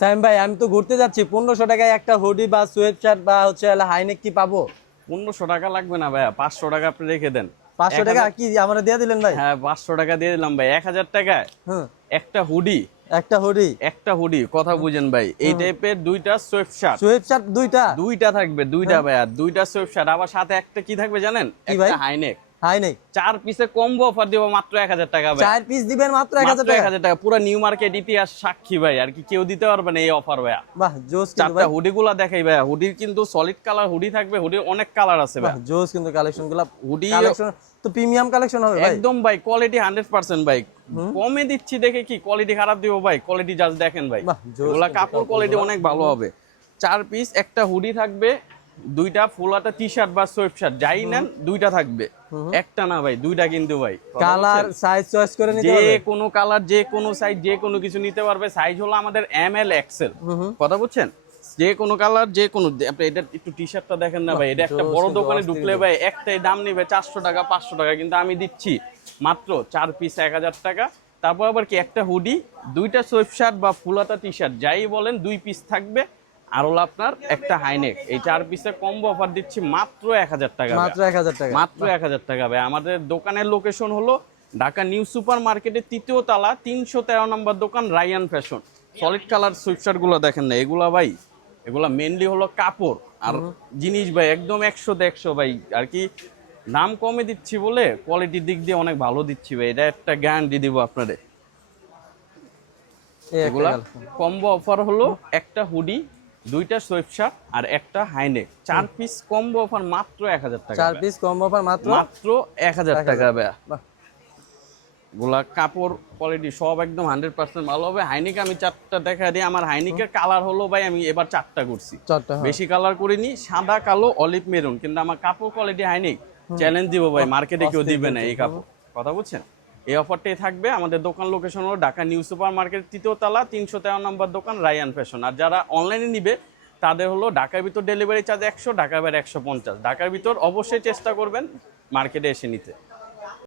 সাইম ভাই আমি তো ঘুরতে যাচ্ছি। পনেরোশো টাকায় একটা হুডি বা সোয়েব শার্ট বা হচ্ছে হাইনেক কি পাবো? পনেরোশো টাকা লাগবে না ভাইয়া পাঁচশো টাকা আপনি রেখে দেন। পাঁচশো টাকা কি আমরা দিয়ে দিলেন ভাই? হ্যাঁ পাঁচশো টাকা দিয়ে দিলাম ভাই। এক হাজার টাকায় একটা হুডি। একটা হুডি? একটা হুডি কথা বুঝেন ভাই। এই টাইপের দুইটা সোয়েফট শার্ট সোয়েব শার্ট দুইটা? দুইটা থাকবে দুইটা ভাইয়া দুইটা সোয়েফট শার্ট আবার সাথে একটা কি থাকবে জানেন? ভাই? একটা হাইনেক। চার পিসে কম্বো অফার দিব মাত্র এক হাজার টাকা ভাই। চার পিস দিবেন মাত্র এক হাজার মাত্র এক টাকা হাজার টাকা। পুরো নিউ মার্কেট ইতিহাস সাক্ষী ভাই আর কি কেউ দিতে পারবে না এই অফার বাহ জোস কিন্তু ভাই। দেখাই হুডির কিন্তু সলিড কালার হুডি থাকবে হুডির অনেক কালার আছে ভাই জোস কিন্তু হুডি কালেকশন তো প্রিমিয়াম কালেকশন হবে ভাই? একদম ভাই কোয়ালিটি হান্ড্রেড পার্সেন্ট ভাই। কমে দিচ্ছি দেখে কি কোয়ালিটি খারাপ দিব ভাই কোয়ালিটি জাস্ট দেখেন ভাই। এগুলা কাপড় কোয়ালিটি অনেক ভালো হবে। চার পিস একটা হুডি থাকবে দুইটা ফুল হাতা টি শার্ট বা সোয়েব শার্ট যাই নেন দুইটা থাকবে। একটা না ভাই দুইটা কিন্তু ভাই। কালার সাইজ চয়েস করে নিতে যে কোনো কালার যে কোনো সাইজ যে কোনো কিছু নিতে পারবে। সাইজ হলো আমাদের এম এল এক্সেল কথা বুঝছেন? যে কোনো কালার যে কোনো আপনি এটা একটু টি শার্টটা দেখেন না ভাই এটা একটা বড় দোকানে ঢুকলে ভাই একটাই দাম নিবে চারশো টাকা পাঁচশো টাকা। কিন্তু আমি দিচ্ছি মাত্র চার পিস এক হাজার টাকা। তারপর আবার কি একটা হুডি দুইটা সোয়েব শার্ট বা ফুলাতা টি শার্ট যাই বলেন দুই পিস থাকবে। আর হলো আপনার একটা হাইনেক। এই চার পিসের কম্বো অফার দিচ্ছি মাত্র এক হাজার টাকা মাত্র এক হাজার টাকা। মাত্র এক হাজার টাকা ভাই। আমাদের দোকানের লোকেশন হলো ঢাকা নিউ সুপার মার্কেটের তৃতীয় তালা তিনশো তেরো নম্বর দোকান রায়ান ফ্যাশন। সলিড কালার সুইপশার্টগুলো দেখেন না এগুলা ভাই এগুলা মেনলি হলো কাপড়। আর জিনিস ভাই একদম একশো একশো ভাই। আর কি দাম কমে দিচ্ছি বলে কোয়ালিটির দিক দিয়ে অনেক ভালো দিচ্ছি ভাই। এটা একটা গ্যারান্টি দিব আপনাদের। এগুলা কম্বো অফার হলো একটা হুডি দুইটা সোয়েবশার্ট আর একটা হাইনেক। চার পিস কম্বো অফার মাত্র এক হাজার টাকা চার পিস কম অফার মাত্র? মাত্র এক হাজার এক টাকা গুলা কাপড় কোয়ালিটি সব একদম হান্ড্রেড পার্সেন্ট ভালো হবে। হাইনিক আমি চারটা দেখা দিই। আমার হাইনিকের কালার হলো ভাই আমি এবার চারটা করছি। চারটা হ্যাঁ। বেশি কালার করিনি সাদা কালো অলিভ মেরুন কিন্তু আমার কাপড় কোয়ালিটি হাইনিক। চ্যালেঞ্জ দিব ভাই মার্কেটে কেউ দিবে না এই কাপড়। কথা বুঝছেন? এই অফারটাই থাকবে। আমাদের দোকান লোকেশন হলো ঢাকা নিউ সুপার মার্কেট তৃতীয় তালা, তিনশো তেরো নম্বর দোকান রায়ান ফ্যাশন আর যারা অনলাইনে নিবে, তাদের হলো ঢাকার ভিতর ডেলিভারি চার্জ একশো, ঢাকার বাইরে একশো পঞ্চাশ। ঢাকার ভিতর অবশ্যই চেষ্টা করবেন মার্কেটে এসে নিতে।